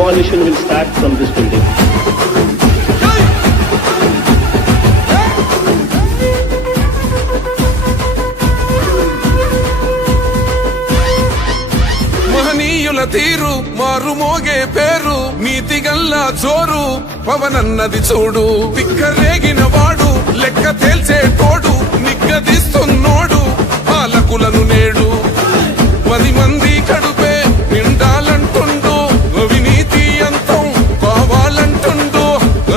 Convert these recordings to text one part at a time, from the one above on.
demolition will start from this building. మహనీయుల తీరు మారు మోగే పేరు నీతి గల్లా చోరు పవనన్నది చూడు పిక్కరేగిన వాడు లెక్క తేల్చే తోడు నిగ్గదీస్తున్నోడు పాలకులను నేడు 10 మంది కడుపే నిండాలంటుండు అవినీతి అంతం కావాలంటుండు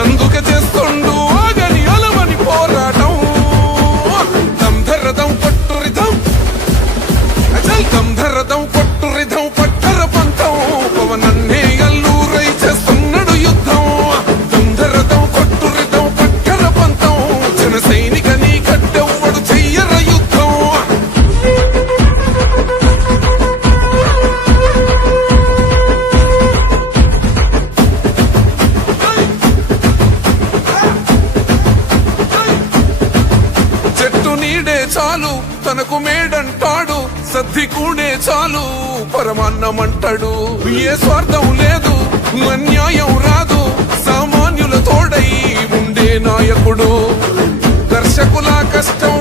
అందుకే చేస్తుండు ఆగని అలవని పోరాటం దంధరదం కొట్టురిదం అజల్ దంధరదం కొట్టురిదం పట్టర పంతం పవనన్నే అల్లూరై చేస్తున్నాడు యుద్ధం దంధరదం కొట్టురిదం పట్టర పంతం జన సైనిక నీ కట్టెవ్వడు చెయ్యర యుద్ధం చెట్టు నీడే చాలు తనకు మేడంటాడు సద్ది కూడే చాలు పరమాన్నమంటాడు ఏ స్వార్థం లేదు అన్యాయం రాదు సామాన్యుల తోడై ఉండే నాయకుడు దర్శకుల కష్టం